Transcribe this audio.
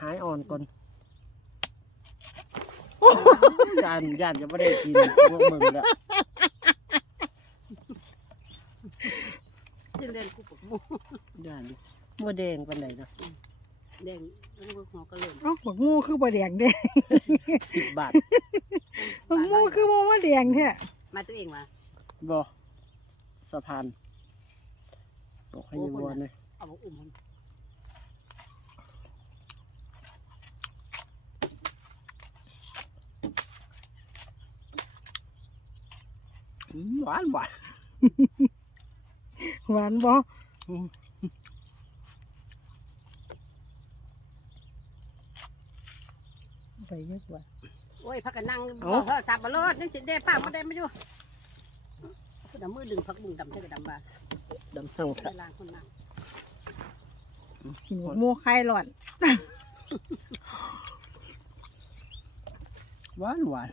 หายอ่อนก่อนย่านจะไม่ได้กินพวกมึงแล้วเล่นกูปกมู ย่านดิโมแดงปานไหนนะแดงแล้วก็หัวกระเหลี่ยมบักงูคือบ่แดงเด้10 บาทบักงูคือบ่แดงแท้มาตัวเองมาบ่สะพานตกให้ยวนเลยเอาบอกอุ่มหวานหวานบ่ไปเยอะกว่าโอ้ยพักกันนั่งโทรศัพท์มาโลดนี่สิได้ป้ามาได้ไม่ดูดำมือดึงพักบุ้งดำใช่กับดำบ้าดำทั้งเวลาคนนั่งกินหมูไข่หล่อนหวาน